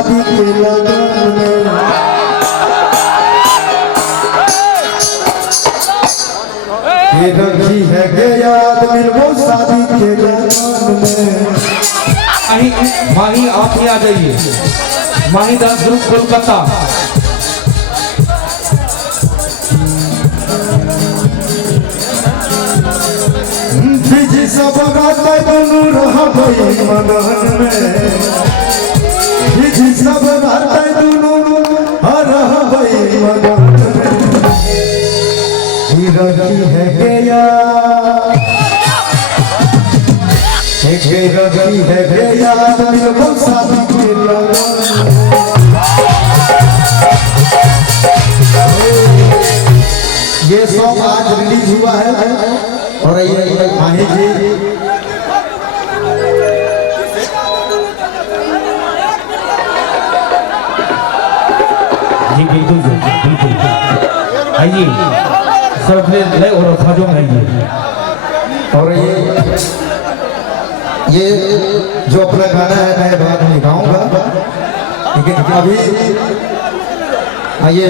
शादी के लगन में। ये रखी है के याद मिलबो शादी के लगन में। माही आप ही आ जाइए, माही डांस ग्रुप कोलकाता। बिजी सब बात दोनों रहबै मगन में। बिजी सब बात दोनों रहबै मगन में। रखी है के याद, रखी है के याद मिलबो शादी के लगन में। ये सॉन्ग आज रिलीज हुआ है और ये माही जी बिल्कुल बिल्कुल आइए सब ले और खाजो आइए। और ये जो अपना गाना है मैं बाद में गाऊंगा, लेकिन अभी आइए